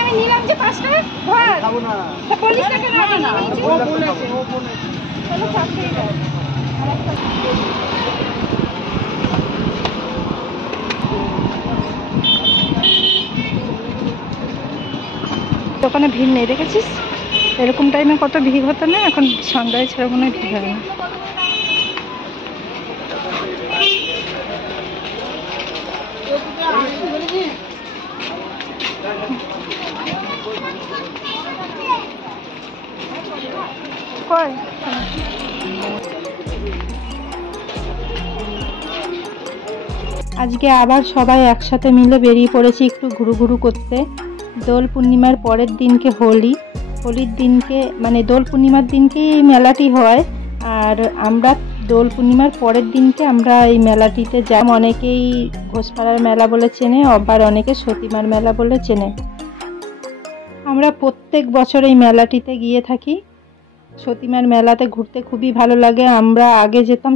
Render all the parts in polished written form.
আমি নিলাম যে 5 টাকা খাবো না 40 টাকা না না ও বলেছে চলো 4 টাকা দাও দোকানে ভিড় নেই দেখেছিস এরকম টাইমে কত ভিড় হতো না এখন সন্ধ্যায় ছাড়া মনে হয় ভিড় হয় না আজকে আবার সবাই একসাথে মিলে বেরিয়ে পড়েছি একটু ঘুরু করতে দোল পূর্ণিমার পরের দিনকে হোলির দিনকে মানে দোল পূর্ণিমার দিনকেই এই মেলাটি হয় আর আমরা দোল পূর্ণিমার পরের দিনকে আমরা এই মেলাটিতে যাই অনেকেই ঘোষপাড়ার মেলা বলে চেনে আবার অনেকে সতীমার মেলা বলে চেনে আমরা প্রত্যেক বছর এই মেলাটিতে গিয়ে থাকি সতীমার মেলাতে ঘুরতে খুবই ভালো লাগে আমরা আগে যেতাম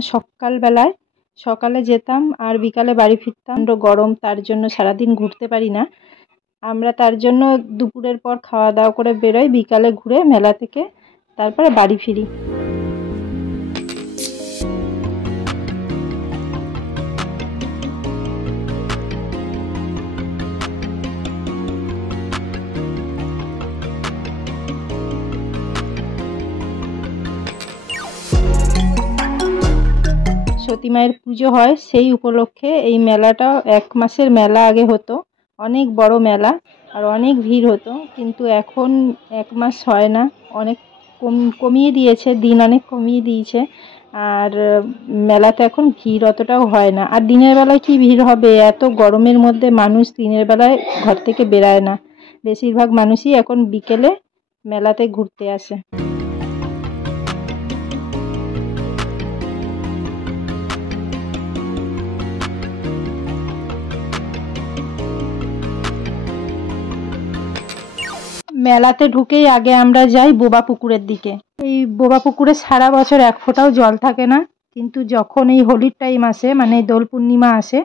সকালে যেতাম আর বিকালে বাড়ি ফিরতাম গরম তার জন্য সারাদিন ঘুরতে পারি না আমরা তার জন্য দুপুরের পর খাওয়া দাওয়া করে বেরোই বিকালে ঘুরে মেলা থেকে তারপরে বাড়ি ফিরি সতী মায়ের পুজো হয় সেই উপলক্ষে এই মেলাটা 1 মাসের মেলা আগে হতো অনেক বড় মেলা আর অনেক ভিড় হতো কিন্তু এখন 1 মাস হয় না অনেক কমিয়ে দিয়েছে দিন অনেক কমিয়ে দিয়েছে আর মেলাতে এখন ভিড় অতটাও হয় না আর দিনের বেলায় কি ভিড় হবে এত গরমের মধ্যে মানুষ দিনের বেলায় ঘর থেকে বেরায় না বেশিরভাগ মানুষই এখন বিকেলে মেলাতে ঘুরতে আসে মেলাতে ঢুকেই আগে আমরা যাই বোবা পুকুরের দিকে এই বোবা পুকুরে সারা বছর 1 ফোঁটাও জল থাকে না কিন্তু যখন এই হোলির টাইম আসে মানে দোল পূর্ণিমা আসে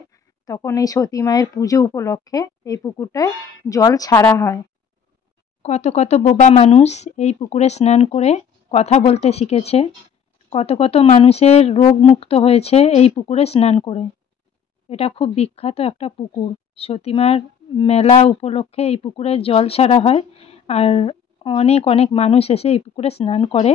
তখন এই সতী মায়ের পুজো উপলক্ষে এই পুকুরটায় জল ছাড়া হয় কত বোবা মানুষ এই পুকুরে স্নান করে কথা বলতে শিখেছে কত মানুষের রোগ মুক্ত হয়েছে এই পুকুরে স্নান করে এটা খুব বিখ্যাত একটা পুকুর সতীমার মেলা উপলক্ষে এই পুকুরে জল ছাড়া হয় আর অনেক মানুষ এসে এই পুকুরে স্নান করে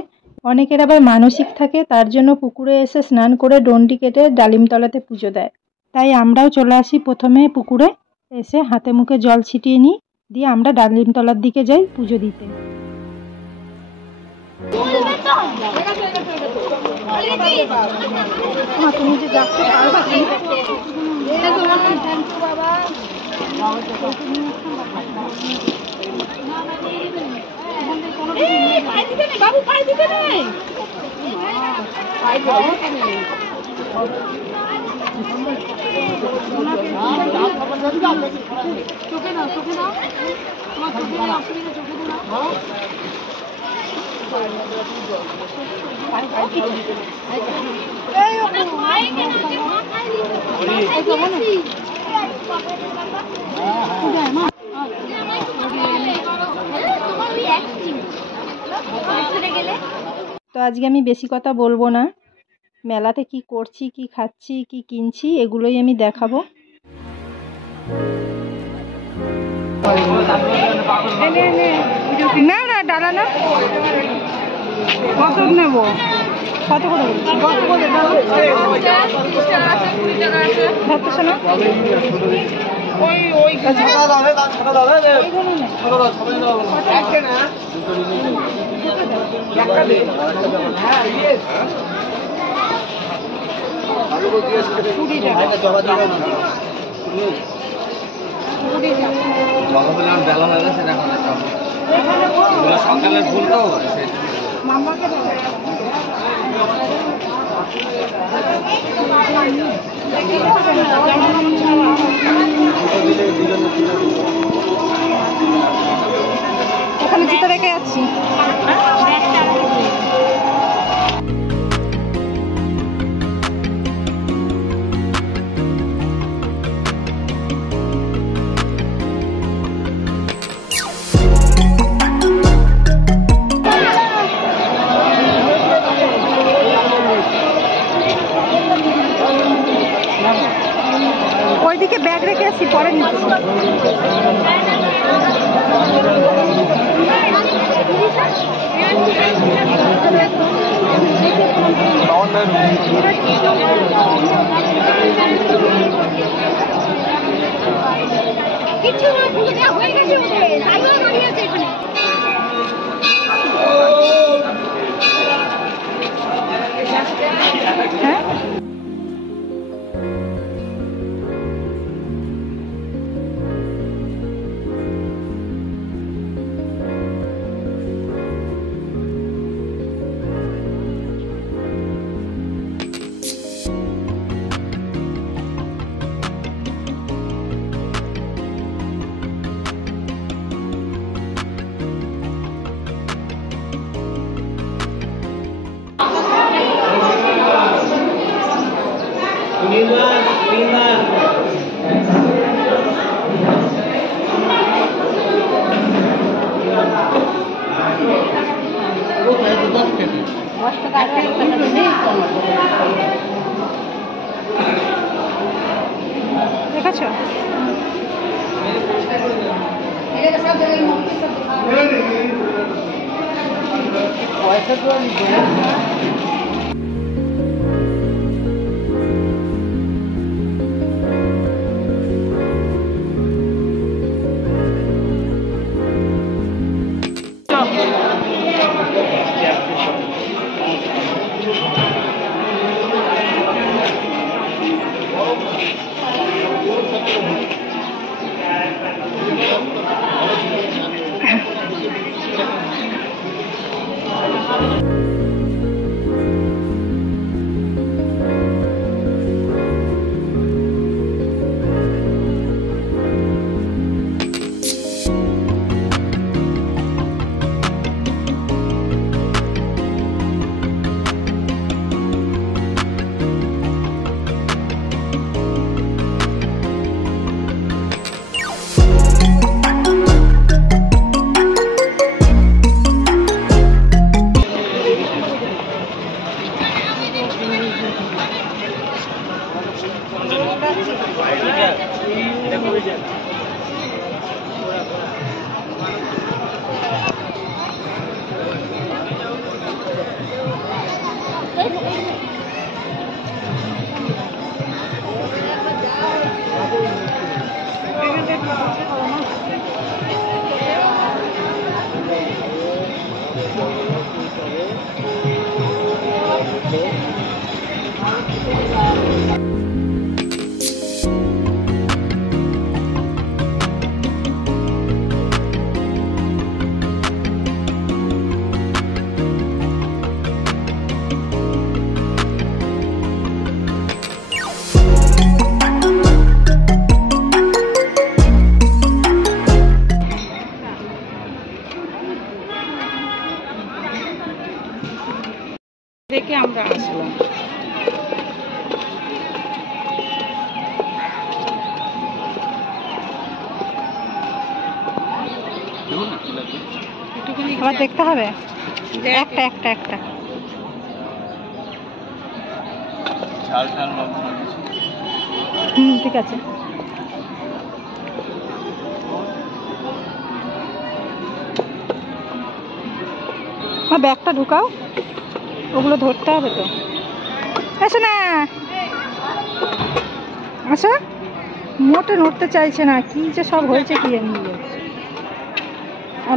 অনেকের আবার মানসিক থাকে তার জন্য পুকুরে এসে স্নান করে ডন্ডি কেটে ডালিমতলাতে পুজো দেয় তাই আমরাও চলে আসি প্রথমে পুকুরে এসে হাতে মুখে জল ছিটিয়ে নিই দিয়ে আমরা ডালিমতলার দিকে যাই পুজো দিতে তুমি যে যাচ্ছ বাবু পাই দিতে নেই চোখে নাও তোমার চোখে অসুবিধা চোখে নাও তো আজকে আমি বেশি কথা বলবো না মেলাতে কি করছি কি খাচ্ছি কি কিনছি এগুলোই আমি দেখাবো না না ডালা না কত নেব কত করে ধরতেছে না ওই সকালের ফুল তো মামাকে ওখানে জুতো রেখে যাচ্ছি এদিকে ব্যাগ রেখে আসি, পরে নিচ্ছি। হ্যাঁ দেখেছ? দেখে আমরা আসলাম। আবার দেখতে হবে একটা একটা একটা ঠিক আছে। ব্যাগটা ঢুকাও, ওগুলো ধরতে হবে তো। আসো না, আসো। মোটে নড়তে চাইছে না, কি যে সব হয়েছে কি জানি।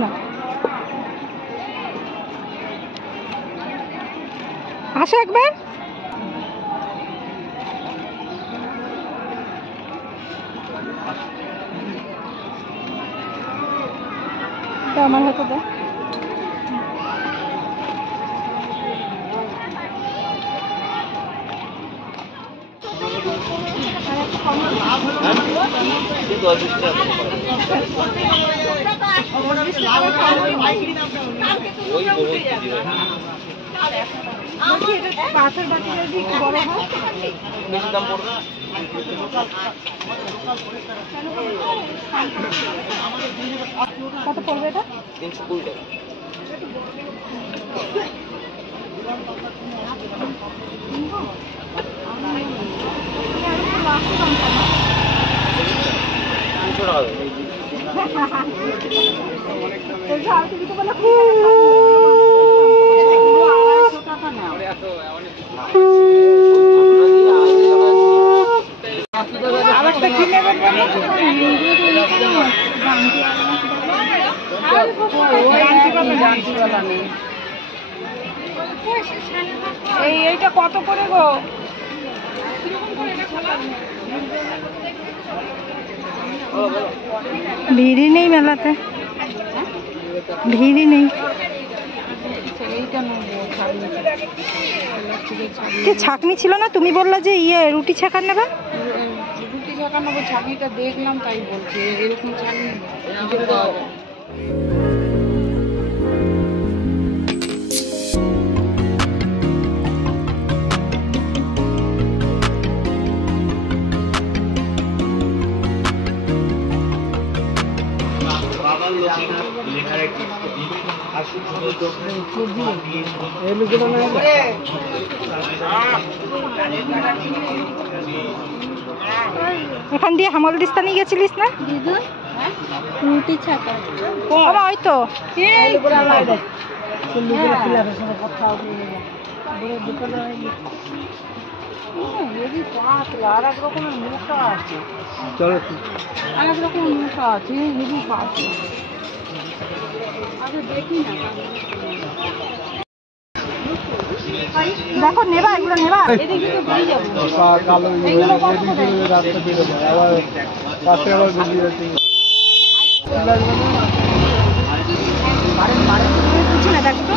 না আসো একবার। আমার হাতে দাও। পাথর বাটিটা যদি একটু বড় হয় কত পড়বে এটা? 320 টাকা। এইটা কত করে গো? ভিড়ই নেই মেলাতে, ভিড়ই নেই। ছাকনি ছিল না? তুমি বললা যে রুটি ছাকার নেবা। রুটি ছাকা নেবো, ছাকনিটা দেখলাম তাই বলছি। এরকম ছাকনি এখান দিয়ে হামলদিস্তানি গেছিলিস না? রুটি ছাকা ওই তো আর এক রকমের মোটা আছে, আর এক রকমের মোটা আছে, হেভি পাতলা। আগে দেখি না, দেখো নেবা, এগুলো নেবা। এদিকে তো পেয়ে যাবো। কিছু না, দেখো তো।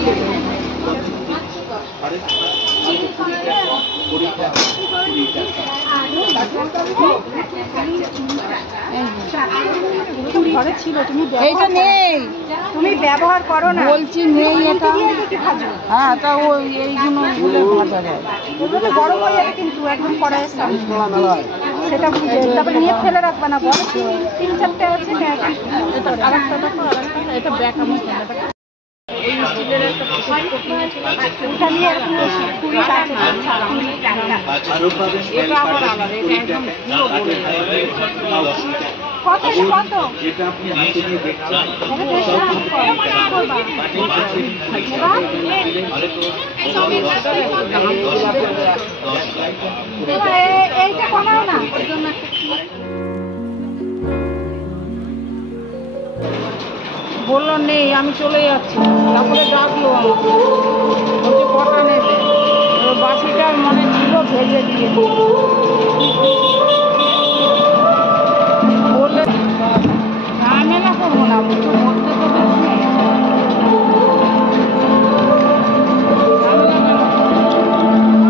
ঘরে ছিল, তুমি এইটা নেই, তুমি ব্যবহার করো না। বলছি নেই এটা। হ্যাঁ, তা ওই এইগুলো ভাজা যায়, গরম হয়ে যাবে কিন্তু একদম কড়াইয়ের সামনে, সেটা বুঝে তারপরে নিয়ে ফেলে রাখবা না। বড় তিন চারটে আছে। আরেকটা দেখো, এটা ব্যাক আমি এইটা কমাও না। বললো নেই, আমি চলে যাচ্ছি। তারপরে ডাকলো আমাকে, বলছে কটা নেবে। বাসিটা মনে ছিল, ভেজে দিয়ে বললে ঝামেলা করবো না, বলতে তো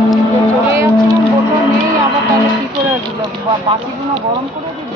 বেশি চলে যাচ্ছিলাম। বললো নেই, আবার তাহলে কি করে দিল, বাসিগুলো গরম করে দিল।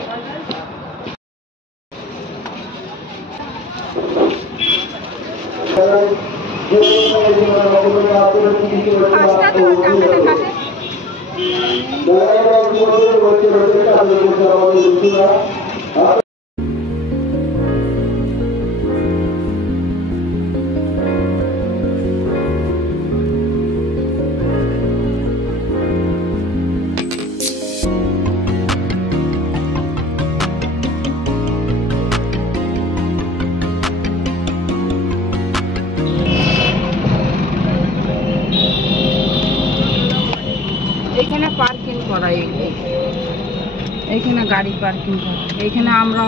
এখানে পার্কিং করা, এইখানে গাড়ি পার্কিং করা। এইখানে আমরা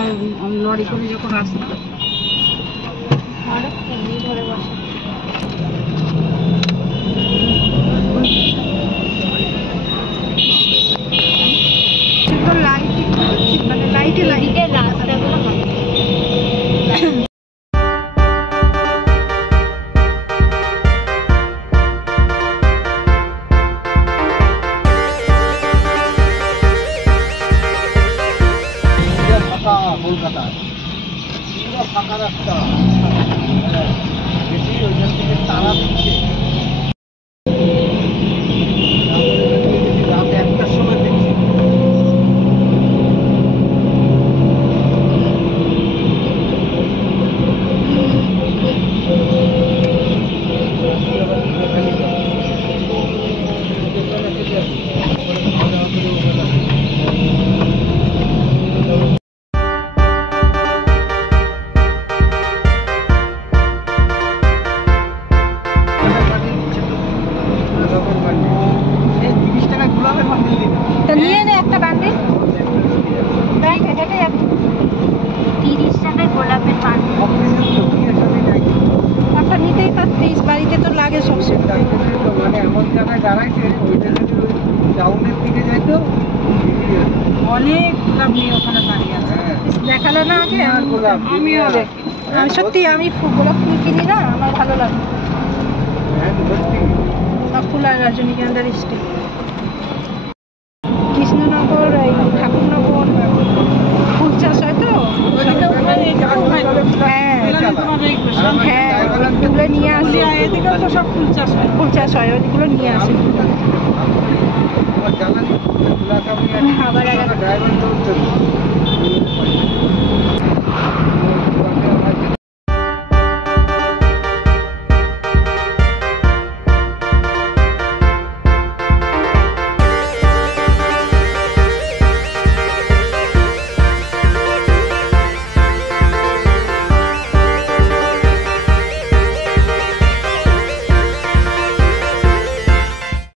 লরি করে যখন আসতাম, ঘরে বসে লাইটে লাইটে রাস্তাগুলো কলকাতা পুরো ফাঁকা রাস্তা, বেশি ওইখান থেকে তারা দিচ্ছে। রাত 1টার সময় দেখছি বাড়ির দিকে যাই তো অনেক গোলাপ নিয়ে ওখানে দাঁড়িয়ে আছে। হ্যাঁ দেখালো না আগে আর গোলাপ আমিও দেখি। আমি সত্যি আমি গোলাপ ফুল কিনি না, আমার ভালো লাগে। হ্যাঁ সত্যি গোলাপ ফুল আর রজনীগন্ধার স্টিক। কৃষ্ণনগর, এই ঠাকুরনগর ফুল চাষ হয় তো, ওদিকে ওখানে এটাও হয়। হ্যাঁ এখানে তোমার এই হ্যাঁ তুলে নিয়ে আসে, এদিকেও তো সব ফুল চাষ হয়। ফুল চাষ হয়, ওইগুলো নিয়ে আসে। আমার জানা নেই, ক্লাস আমি আবার ড্রাইভার